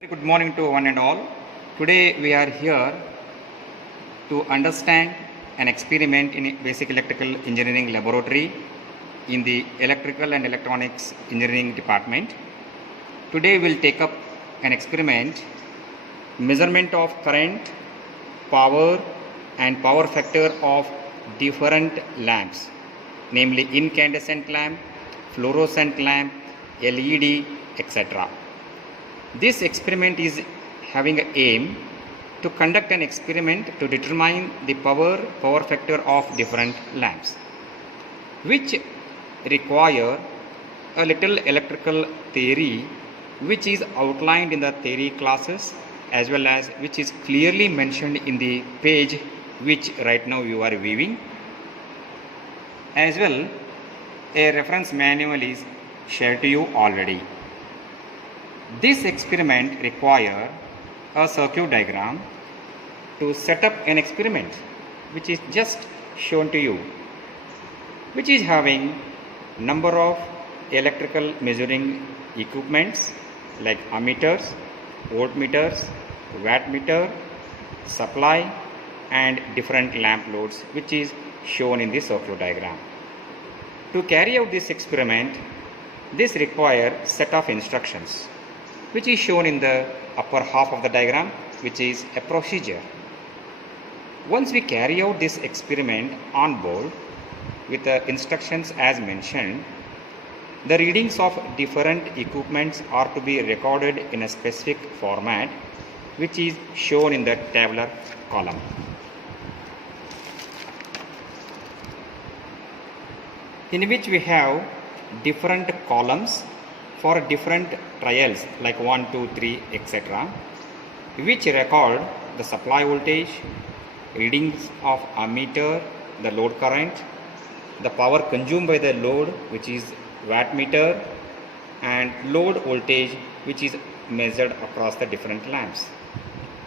Good morning to one and all. Today we are here to understand an experiment in a basic electrical engineering laboratory in the electrical and electronics engineering department. Today we'll take up an experiment measurement of current, power and power factor of different lamps, namely incandescent lamp, fluorescent lamp, LED, etc. This experiment is having an aim to conduct an experiment to determine the power factor of different lamps, which require a little electrical theory which is outlined in the theory classes as well as which is clearly mentioned in the page which right now you are viewing. As well, a reference manual is shared to you already. This experiment requires a circuit diagram to set up an experiment which is just shown to you, which is having number of electrical measuring equipments like ammeters, voltmeters, wattmeter, supply and different lamp loads, which is shown in the circuit diagram. To carry out this experiment, this requires set of instructions which is shown in the upper half of the diagram, which is a procedure. Once we carry out this experiment on board with the instructions as mentioned, the readings of different equipments are to be recorded in a specific format which is shown in the tabular column. In which we have different columns for different trials like 1, 2, 3, etc., which record the supply voltage, readings of ammeter, the load current, the power consumed by the load, which is wattmeter, and load voltage, which is measured across the different lamps.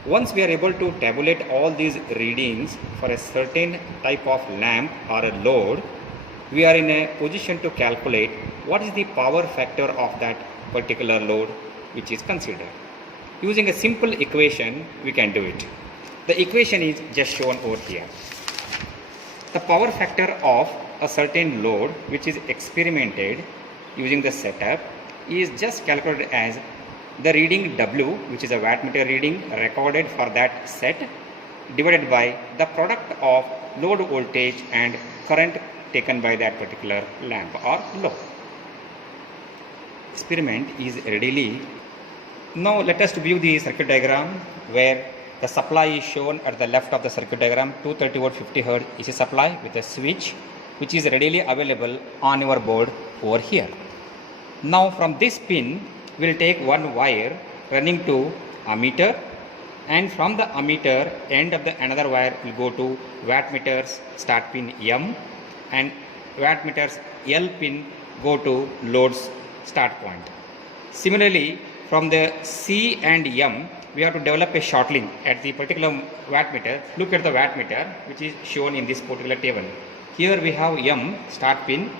Once we are able to tabulate all these readings for a certain type of lamp or a load, we are in a position to calculate what is the power factor of that particular load which is considered. Using a simple equation, we can do it. The equation is just shown over here. The power factor of a certain load which is experimented using the setup is just calculated as the reading W, which is a wattmeter reading recorded for that set, divided by the product of load voltage and current taken by that particular lamp or load. Experiment is readily. Now let us view the circuit diagram where the supply is shown at the left of the circuit diagram. 230 volt 50 Hz AC supply with a switch which is readily available on your board over here. Now from this pin we will take one wire running to ammeter, and from the ammeter end of the another wire will go to wattmeter's start pin M, and wattmeter's L pin go to load's start point. Similarly, from the C and M, we have to develop a short link at the particular wattmeter. Look at the wattmeter which is shown in this particular table. Here we have M start pin,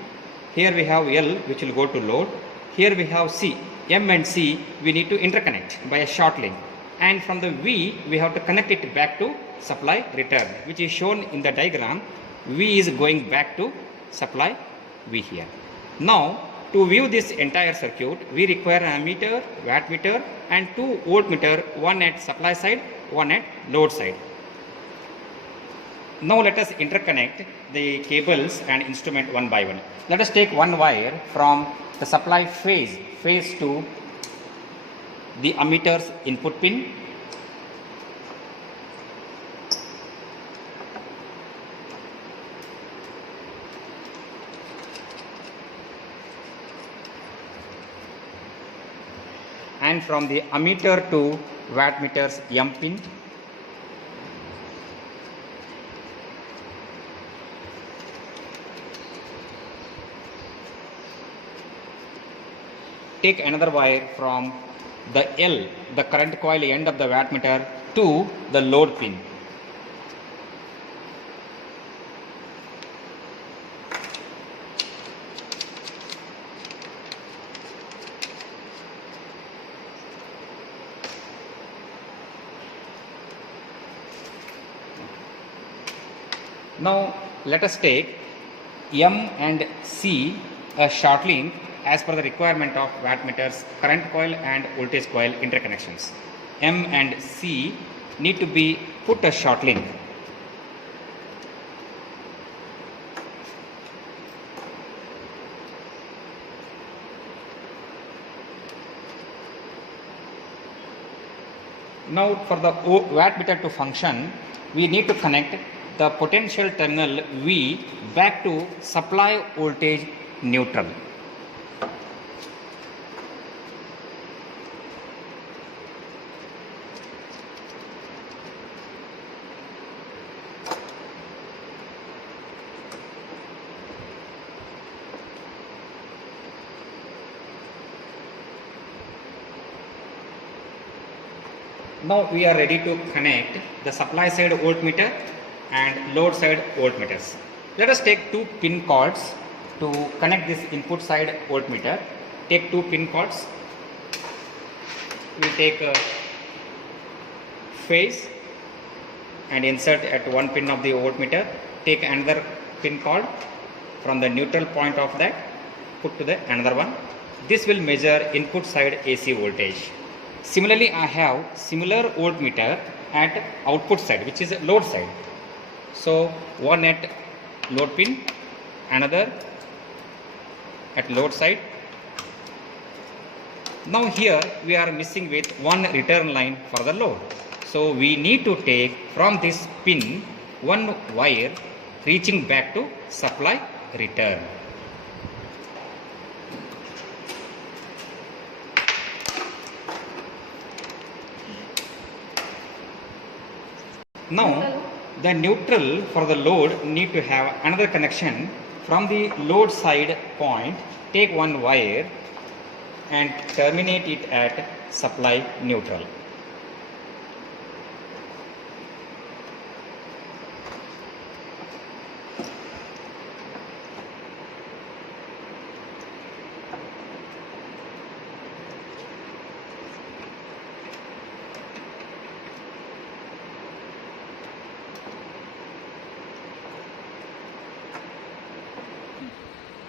here we have L which will go to load, here we have C. M and C we need to interconnect by a short link, and from the V we have to connect it back to supply return, which is shown in the diagram. V is going back to supply V here. Now to view this entire circuit, we require an ammeter, wattmeter and 2 voltmeter, one at supply side, one at load side. Now let us interconnect the cables and instrument one by one. Let us take one wire from the supply phase to the ammeter's input pin. And from the ammeter to wattmeter's M pin. Take another wire from the L, the current coil end of the wattmeter, to the load pin. Now let us take M and C, a short link as per the requirement of wattmeters current coil and voltage coil interconnections. M and C need to be put a short link. Now for the wattmeter to function, we need to connect the potential terminal V back to supply voltage neutral. Now we are ready to connect the supply side voltmeter and load side voltmeters. Let us take two pin cords to connect this input side voltmeter. Take two pin cords. We take a phase and insert at one pin of the voltmeter. Take another pin cord from the neutral point of that, put to the another one. This will measure input side AC voltage. Similarly, I have similar voltmeter at output side, which is load side. So one at load pin, another at load side. Now here we are missing with one return line for the load. So we need to take from this pin one wire reaching back to supply return. Now the neutral for the load need to have another connection from the load side point. Take one wire and terminate it at supply neutral.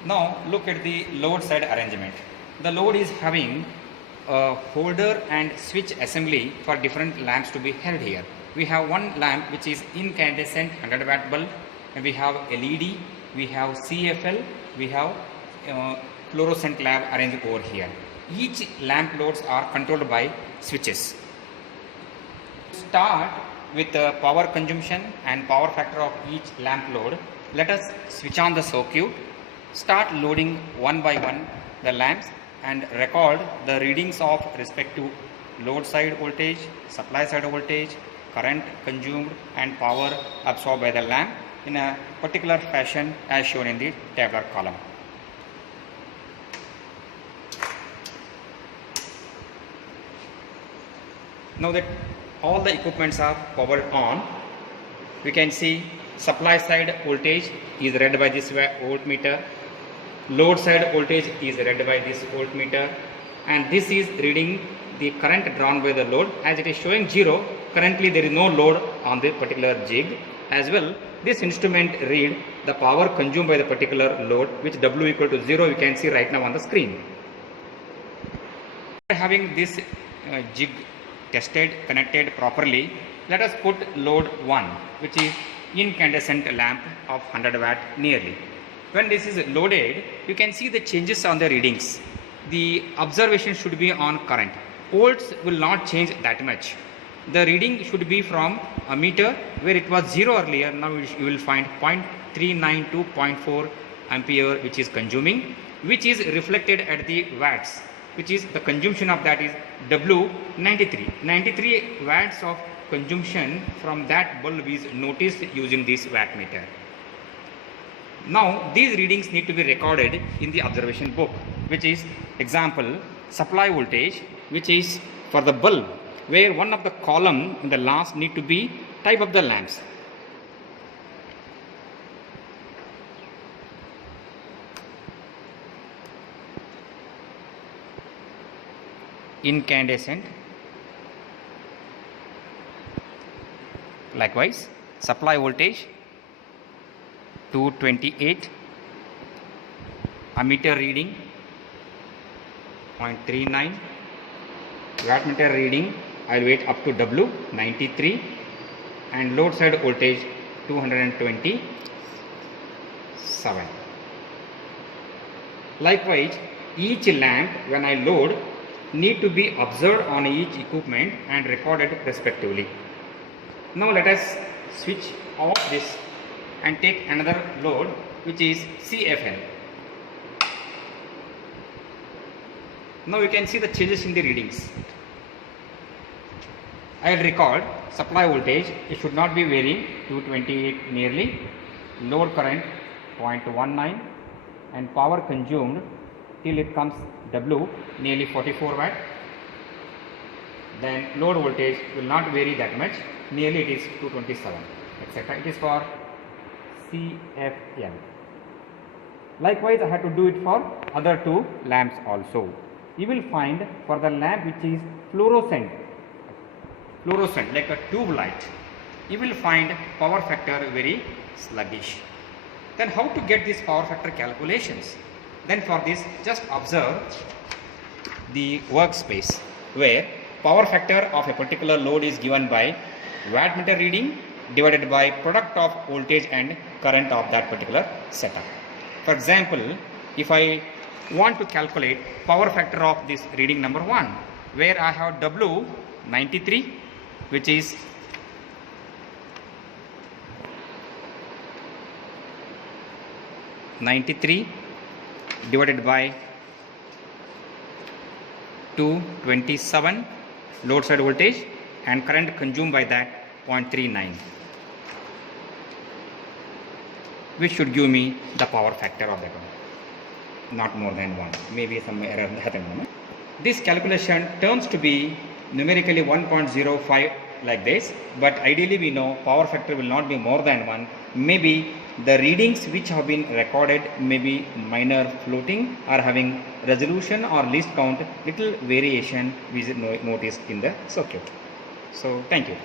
Now look at the load side arrangement. The load is having a holder and switch assembly for different lamps to be held here. We have one lamp which is incandescent 100 watt bulb, and we have LED, we have CFL, we have fluorescent lamp arranged over here. Each lamp loads are controlled by switches. Start with the power consumption and power factor of each lamp load. Let us switch on the circuit. Start loading one by one the lamps and record the readings of respective load side voltage, supply side voltage, current consumed and power absorbed by the lamp in a particular fashion as shown in the tabular column. Now that all the equipments are powered on, we can see supply side voltage is read by this voltmeter. Load side voltage is read by this voltmeter, and this is reading the current drawn by the load. As it is showing 0, currently there is no load on the particular jig. As well, this instrument read the power consumed by the particular load, which W equal to 0 you can see right now on the screen. After having this jig tested, connected properly, let us put load 1, which is incandescent lamp of 100 watt nearly. When this is loaded, you can see the changes on the readings. The observation should be on current. Volts will not change that much. The reading should be from a meter where it was 0 earlier. Now you will find 0.39 to 0.4 ampere which is consuming, which is reflected at the watts, which is the consumption of that is W93. 93 watts of consumption from that bulb is noticed using this wattmeter. Now these readings need to be recorded in the observation book, which is example supply voltage, which is for the bulb, where one of the column in the last need to be type of the lamps. Incandescent. Likewise, supply voltage 228, ammeter reading 0.39, wattmeter reading I will wait up to W 93, and load side voltage 227. Likewise, each lamp when I load need to be observed on each equipment and recorded respectively. Now let us switch off this and take another load, which is CFL. Now you can see the changes in the readings. I will record supply voltage, it should not be varying, 228 nearly, load current 0.19, and power consumed till it comes W nearly 44 watt. Then load voltage will not vary that much, nearly it is 227, etc. It is for CFL. Likewise, I have to do it for other two lamps also. You will find for the lamp which is fluorescent like a tube light, you will find power factor very sluggish. Then how to get these power factor calculations? Then for this, just observe the workspace where power factor of a particular load is given by wattmeter reading divided by product of voltage and current of that particular setup. For example, if I want to calculate power factor of this reading number 1, where I have W 93, which is 93 divided by 227 load side voltage and current consumed by that 0.39, which should give me the power factor of that one, not more than 1, maybe some error happened. This calculation turns to be numerically 1.05 like this, but ideally we know power factor will not be more than 1. Maybe the readings which have been recorded may be minor floating or having resolution or least count little variation we noticed in the circuit. So thank you.